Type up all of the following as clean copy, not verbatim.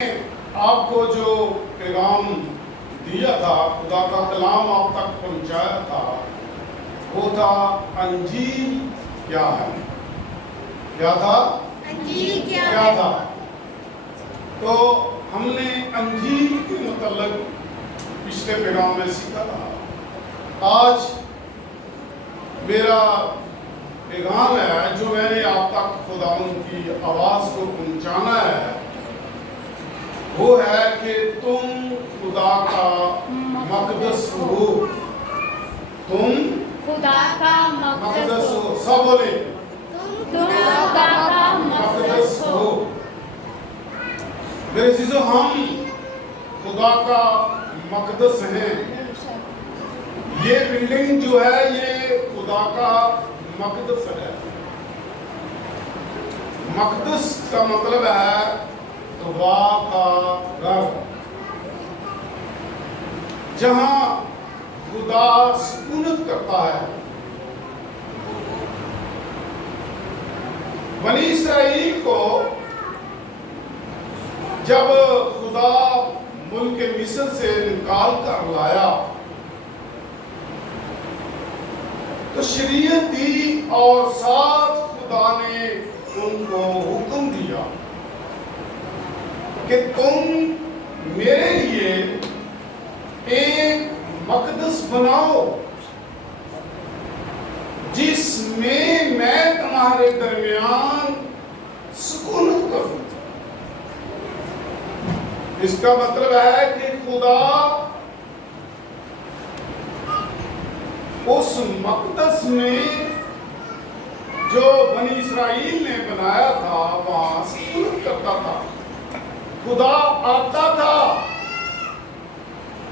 آپ کو جو پیغام دیا تھا، خدا کا کلام آپ تک پہنچایا تھا، وہ تھا انجیل کیا ہے؟ کیا تھا؟ انجیل کیا تھا؟ تو ہم نے انجیل کے متعلق پچھلے پیغام میں سیکھا تھا۔ آج میرا پیغام ہے جو میں نے آپ تک خداوند کی آواز کو پہنچانا ہے، وہ ہے کہ تم خدا کا مقدس ہو۔ تم خدا کا مقدس ہو۔ سب بولے، تم خدا کا مقدس ہو۔ میرے عزیزو، ہم خدا کا مقدس ہیں۔ یہ بلڈنگ جو ہے یہ خدا کا مقدس ہے۔ مقدس کا مطلب ہے خدا کا گھر، جہاں خدا سکونت کرتا ہے۔ بنی اسرائیل کو جب خدا ملک مصر سے نکال کر لایا تو شریعت دی اور ساتھ خدا نے ان کو حکم دیا کہ تم میرے لیے ایک مقدس بناؤ جس میں تمہارے درمیان سکونت کروں۔ اس کا مطلب ہے کہ خدا اس مقدس میں جو بنی اسرائیل نے بنایا تھا وہاں سکونت کرتا تھا۔ خدا آتا تھا۔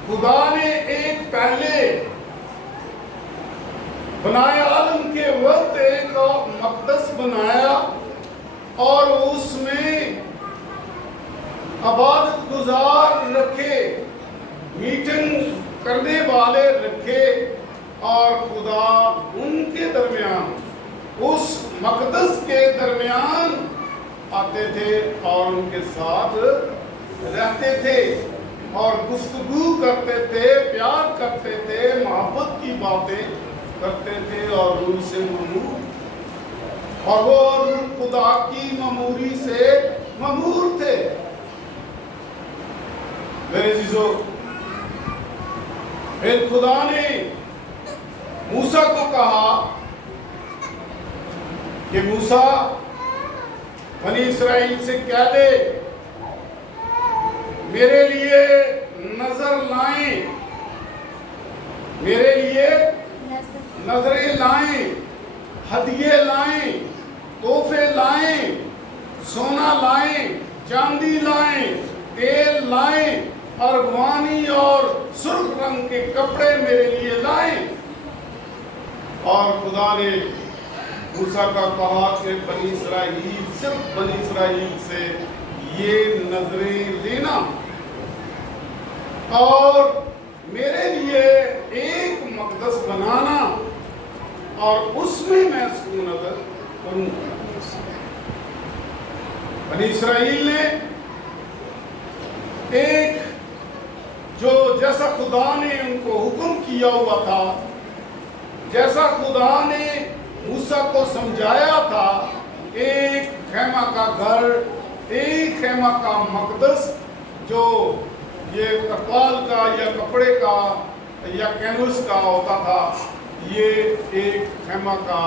خدا نے ایک پہلے بنائے عالم کے وقت ایک مقدس بنایا اور اس میں عبادت گزار رکھے، میٹنگ کرنے والے رکھے، اور خدا ان کے درمیان، اس مقدس کے درمیان آتے تھے اور ان کے ساتھ رہتے تھے اور گفتگو کرتے تھے، پیار کرتے تھے، محبت کی باتیں کرتے تھے اور ان سے ممور، اور وہ خدا کی مموری سے ممور تھے۔ میرے عزیزو، پھر خدا نے موسیٰ کو کہا کہ موسیٰ بنی اسرائیل سے کہہ دے میرے لیے نظر لائیں، میرے لیے نظریں لائیں، ہدیے لائیں، تحفے لائیں، سونا لائیں، چاندی لائیں، تیل لائیں، ارغوانی اور سرخ رنگ کے کپڑے میرے لیے لائیں۔ اور خدا نے موسیٰ کا کہا کہ بنی اسرائیل، صرف بنی اسرائیل سے یہ نظریں لینا اور میرے لیے ایک مقدس بنانا اور اس میں سکونت کروں گا۔ بنی اسرائیل نے ایک جو جیسا خدا نے ان کو حکم کیا ہوا تھا، جیسا خدا نے موسیٰ کو سمجھایا تھا، ایک خیمہ کا گھر، ایک خیمہ کا مقدس جو یہ ترپال کا یا کپڑے کا یا کینوس کا ہوتا تھا، یہ ایک خیمہ کا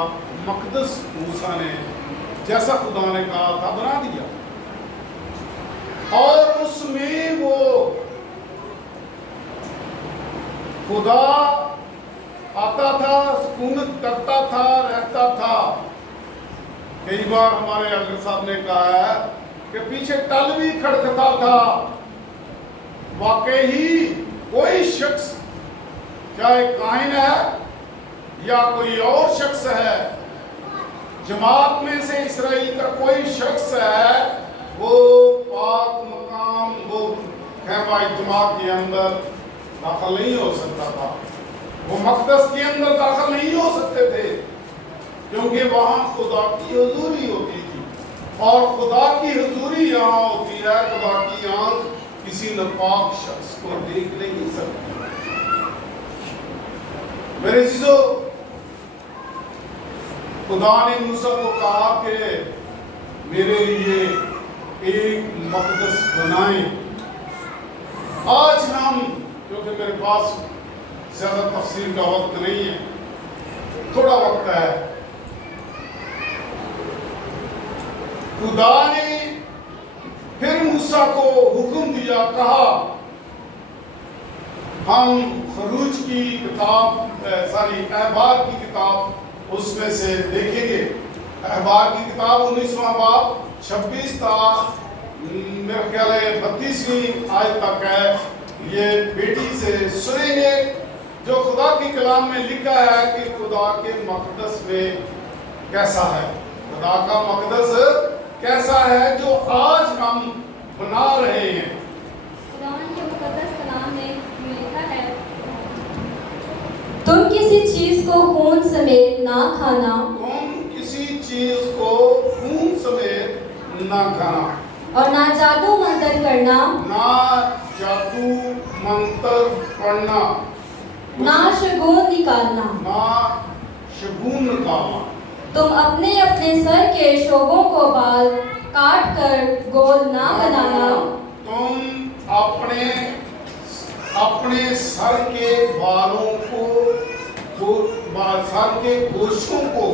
مقدس موسیٰ نے جیسا خدا نے کہا تھا بنا دیا، اور اس میں وہ خدا آتا تھا، سکونت کرتا تھا، رہتا تھا۔ کئی بار ہمارے اگر صاحب نے کہا ہے کہ پیچھے ٹل بھی کھڑکتا تھا۔ واقعی کوئی شخص، چاہے کاہن ہے یا کوئی اور شخص ہے، جماعت میں سے اسرائیل کا کوئی شخص ہے، وہ پاک مقام، وہ خیمہ اجتماع کے اندر داخل نہیں ہو سکتا تھا، وہ مقدس کے اندر داخل نہیں ہو سکتے تھے، کیونکہ وہاں خدا کی حضوری ہوتی تھی۔ اور خدا کی حضوری یہاں ہوتی ہے. خدا کی آنکھ کسی ناپاک شخص کو دیکھ نہیں سکتی. میرے عزیزو، خدا نے موسیٰ کو کہا کہ میرے لیے ایک مقدس بنائیں. آج ہم، کیونکہ میرے پاس زیادہ تفسیر کا وقت نہیں ہے، تھوڑا وقت ہے، خدا نے پھر موسیٰ کو حکم دیا، کہا ہم خروج کی کتاب احبار کی کتاب اس میں سے دیکھیں گے. احبار کی کتاب 19واں باب 26 تا میرا خیال ہے 32ویں آیت تک ہے. یہ بیٹی سے سنیں گے جو خدا کی کلام میں لکھا ہے کہ خدا کے مقدس میں کیسا ہے، خدا کا مقدس کیسا ہے جو آج ہم بنا رہے ہیں. قرآن کے مقدس کلام میں لکھا ہے، تم کسی چیز کو خون سمیت نہ کھانا، تم کسی چیز کو خون سمیت نہ کھانا، اور نہ جادو منتر کرنا، نہ جادو منتر پڑھنا، نہ شگون نکالنا. نہ شگون نکالنا. تم اپنے اپنے سر کے شوگوں کو بال کاٹ کر گول نہ بنانا. تم اپنے سر کے بالوں کو، سر کے گوشوں کو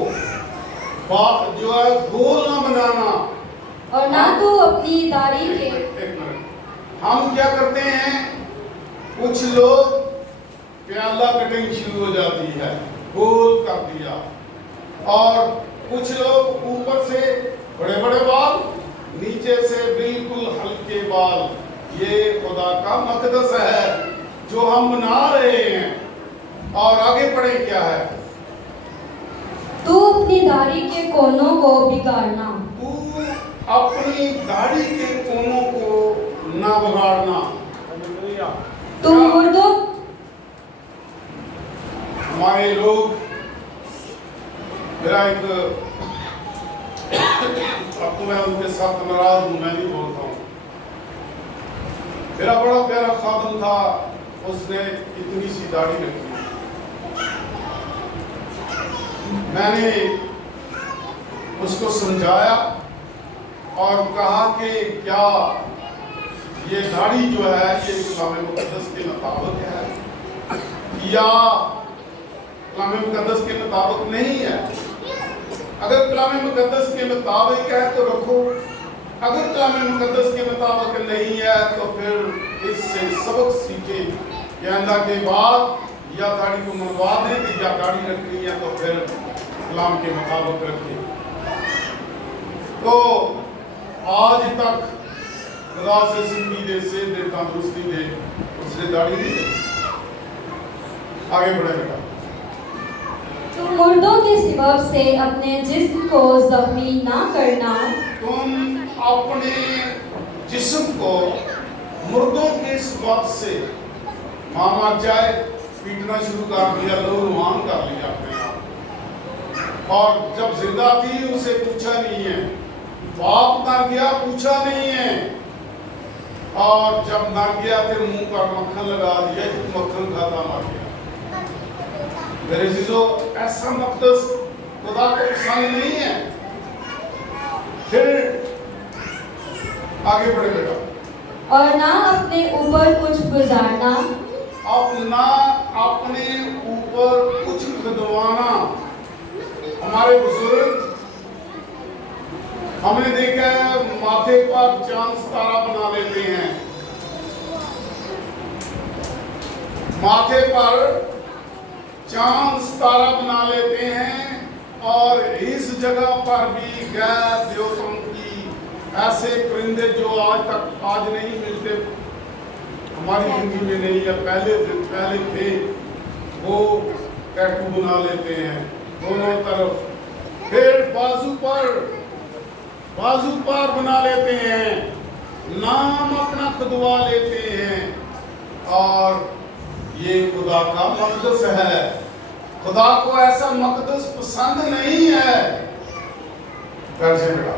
جو ہے گول نہ بنانا. اور نہ تو اپنی داڑھی کے. ایک منٹ، ہم کیا کرتے ہیں، کچھ لوگ پیالہ کٹنگ شروع ہو جاتی ہے، گول کر دیا، اور کچھ لوگ اوپر سے بڑے بڑے بال، نیچے سے بالکل ہلکے بال. یہ خدا کا مقدس ہے جو ہم بنا رہے ہیں. اور آگے پڑھیں کیا ہے، تو اپنی داڑھی کے کونوں کو بگاڑنا. تو اپنی داڑھی کے کونوں کو نہ بگاڑنا. تم مردوں، ہمارے لوگ، میرا ایک، اب تو میں ان کے ساتھ ناراض ہوں، میں نہیں بولتا ہوں، میرا بڑا پیارا خادم تھا، اس نے اتنی سی داڑھی رکھی. میں نے اس کو سمجھایا اور کہا کہ کیا یہ داڑھی جو ہے یہ کلام مقدس کے مطابق ہے یا کلام مقدس کے مطابق نہیں ہے؟ اگر کلام مقدس کے مطابق ہے تو رکھو، اگر کلام مقدس کے مطابق نہیں ہے تو پھر اس سے سبق سیکھیں کہ آئندہ کے بعد یا داڑھی کو منوا دیں کہ یا داڑھی رکھنی ہے تو پھر کلام کے مطابق رکھیں. تو آج تک خدا سے زندگی دے، سے دے، تندرستی دے، اس نے داڑھی نہیں دی. آگے بڑھے بیٹا. تم مردوں کے سبب سے اپنے جسم کو زخمی نہ کرنا. تم اپنے جسم کو مردوں کے سبب سے، ماں مر جائے پیٹنا شروع کر دیا، لہوان کر لیا اپنے آپ، اور جب زندہ تھی اسے پوچھا نہیں ہے، باپ مر گیا پوچھا نہیں ہے، اور جب مر گیا پھر منہ پر مکھن لگا دیا کہ مکھن کھاتا مر گیا. میرے عزیزو، ایسا مقدس خدا کو پسند نہیں ہے. پھر آگے بڑھے بیٹا. اور نہ اپنے اوپر کچھ گزارنا. نہ اپنے اوپر کچھ کھدوانا. ہمارے بزرگ، ہم نے دیکھا ہے ماتھے پر چاند ستارہ بنا لیتے ہیں، ماتھے پر چاند ستارہ بنا لیتے ہیں، اور اس جگہ پر بھی غیر دیوتوں کی ایسے پرندے جو آج نہیں ملتے، ہماری زندگی میں نہیں ہے، پہلے تھے، وہ ٹیٹو بنا لیتے ہیں دونوں طرف. پھر بازو پر بنا لیتے ہیں، نام اپنا کھدوا لیتے ہیں، اور یہ خدا کا مقدس ہے. خدا کو ایسا مقدس پسند نہیں ہے. کر سے بیٹا.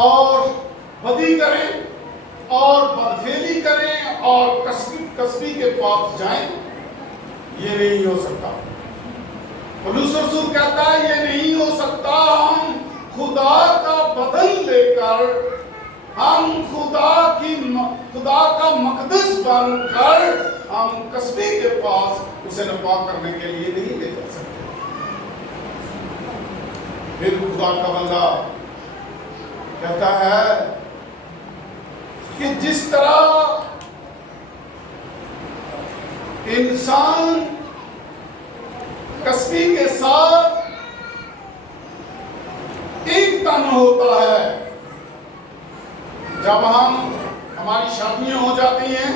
اور بدی کریں اور بدفعلی کریں اور کسبی کے پاس جائیں، یہ نہیں ہو سکتا۔ پولس رسول کہتا ہے یہ نہیں ہو سکتا۔ ہم خدا کا بدن لے کر، ہم خدا کا مقدس بن کر ہم کسبی کے پاس اسے نپاک کرنے کے لیے نہیں لے جا سکتے۔ پھر خدا کا بندہ کہتا ہے کہ جس طرح انسان کسبی کے ساتھ ایک تن ہوتا ہے، جب ہماری شادیاں ہو جاتی ہیں،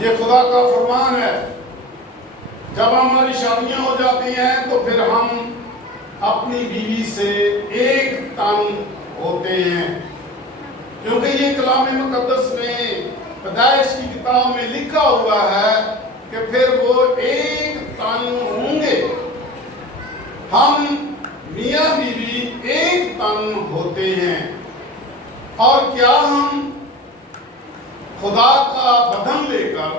یہ خدا کا فرمان ہے، جب ہماری شادیاں ہو جاتی ہیں تو پھر ہم اپنی بیوی سے ایک تن ہوتے ہیں، کیونکہ یہ کلام مقدس میں پیدائش کی کتاب میں لکھا ہوا ہے کہ پھر وہ ایک تن ہوں گے۔ ہم میاں بیوی ایک تن ہوتے ہیں، اور کیا ہم خدا کا بدن لے کر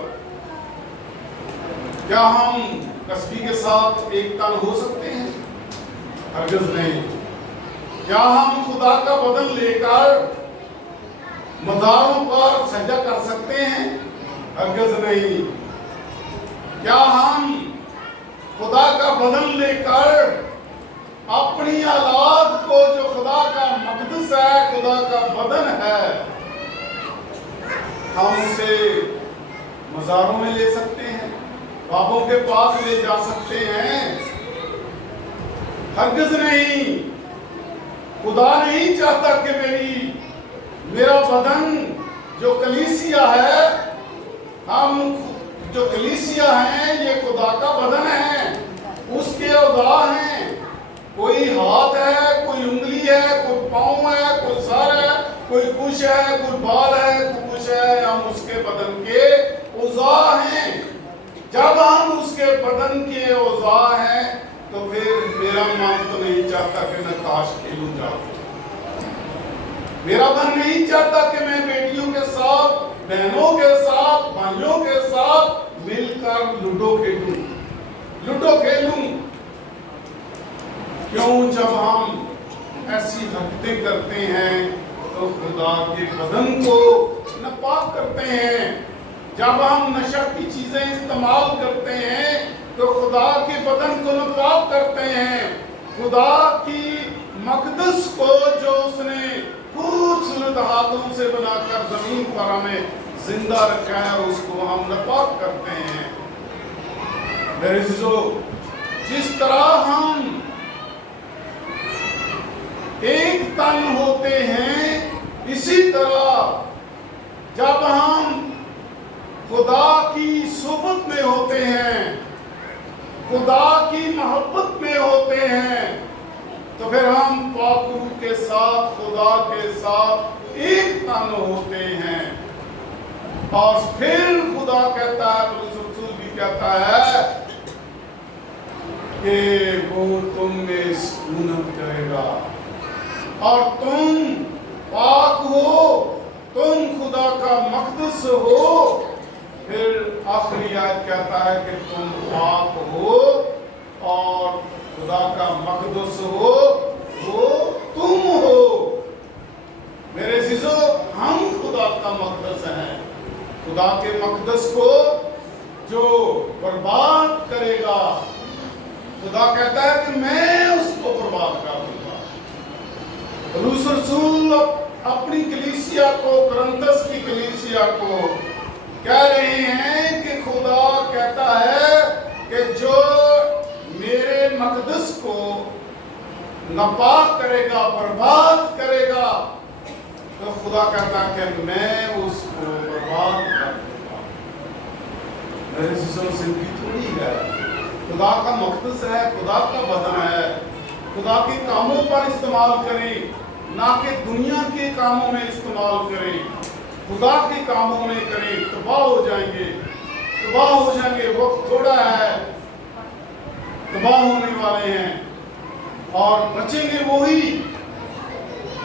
کیا ہم کسبی کے ساتھ ایک تن ہو سکتے ہیں؟ ہرگز نہیں۔ کیا ہم خدا کا بدن لے کر مزاروں پر سجدہ کر سکتے ہیں؟ ہرگز نہیں۔ کیا ہم خدا کا بدن لے کر اپنی اولاد کو جو خدا کا مقدس ہے، خدا کا بدن ہے، ہم اسے مزاروں میں لے سکتے ہیں، بابوں کے پاس لے جا سکتے ہیں؟ ہرگز نہیں۔ خدا نہیں چاہتا کہ میرا بدن جو کلیسیا ہے، ہم جو کلیسیا ہیں یہ خدا کا بدن ہے، اس کے اعضاء ہیں، کوئی ہاتھ ہے، کوئی انگلی ہے، کوئی پاؤں ہے، کوئی سر ہے، کوئی کچھ ہے، کوئی بال ہے، کوئی کچھ ہے، ہم اس کے بدن کے اعضاء ہیں۔ جب ہم اس کے بدن کے اعضاء ہیں تو پھر میرا من تو نہیں چاہتا کہ میں تاش کھیلوں جاؤں، میرا من نہیں چاہتا کہ میں بیٹیوں کے ساتھ، بہنوں کے ساتھ، بھائیوں کے ساتھ مل کر لوڈو کھیلوں۔ کیوں؟ جب ہم ایسی حرکتیں کرتے ہیں تو خدا کے بدن کو ناپاک کرتے ہیں۔ جب ہم نشہ کی چیزیں استعمال کرتے ہیں تو خدا کے بدن کو ناپاک کرتے ہیں۔ خدا کی مقدس کو جو اس نے خوبصورت ہاتھوں سے بنا کر زمین پر ہمیں زندہ رکھا ہے، اس کو ہم ناپاک کرتے ہیں۔ میرے عزیزو، جس طرح ہم ایک تن ہوتے ہیں، اسی طرح جب ہم خدا کی صحبت میں ہوتے ہیں، خدا کی محبت میں ہوتے ہیں، تو پھر ہم پاک روح کے ساتھ، خدا کے ساتھ ایک تن ہوتے ہیں۔ اور پھر خدا کہتا ہے، پولس رسول بھی کہتا ہے کہ وہ تم میں سکونت کرے گا، اور تم پاک ہو، تم خدا کا مقدس ہو۔ پھر آخری آیت کہتا ہے کہ تم پاک ہو اور خدا کا مقدس ہو، وہ تم ہو۔ میرے عزیزو، ہم خدا کا مقدس ہیں۔ خدا کے مقدس کو جو برباد کرے گا، خدا کہتا ہے کہ میں اس کو برباد کر دوں گا۔ پولس رسول اپنی کلیسیا کو، کرنتس کی کلیسیا کو کہہ رہے ہیں کہ خدا کہتا ہے کہ جو میرے مقدس کو ناپاک کرے گا، برباد کرے گا، تو خدا کہتا ہے کہ میں اس کو برباد کر دوں گا۔ میرے عزیزو، زندگی تھوڑی ہے، خدا کا مقدس ہے، خدا کا بدن ہے، خدا کے کاموں پر استعمال کریں، نہ کہ دنیا کے کاموں میں استعمال کریں۔ خدا کے کاموں میں کریں، تباہ ہو جائیں گے، وقت تھوڑا ہے، تباہ ہونے والے ہیں، اور بچیں گے وہی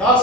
10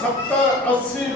70, 80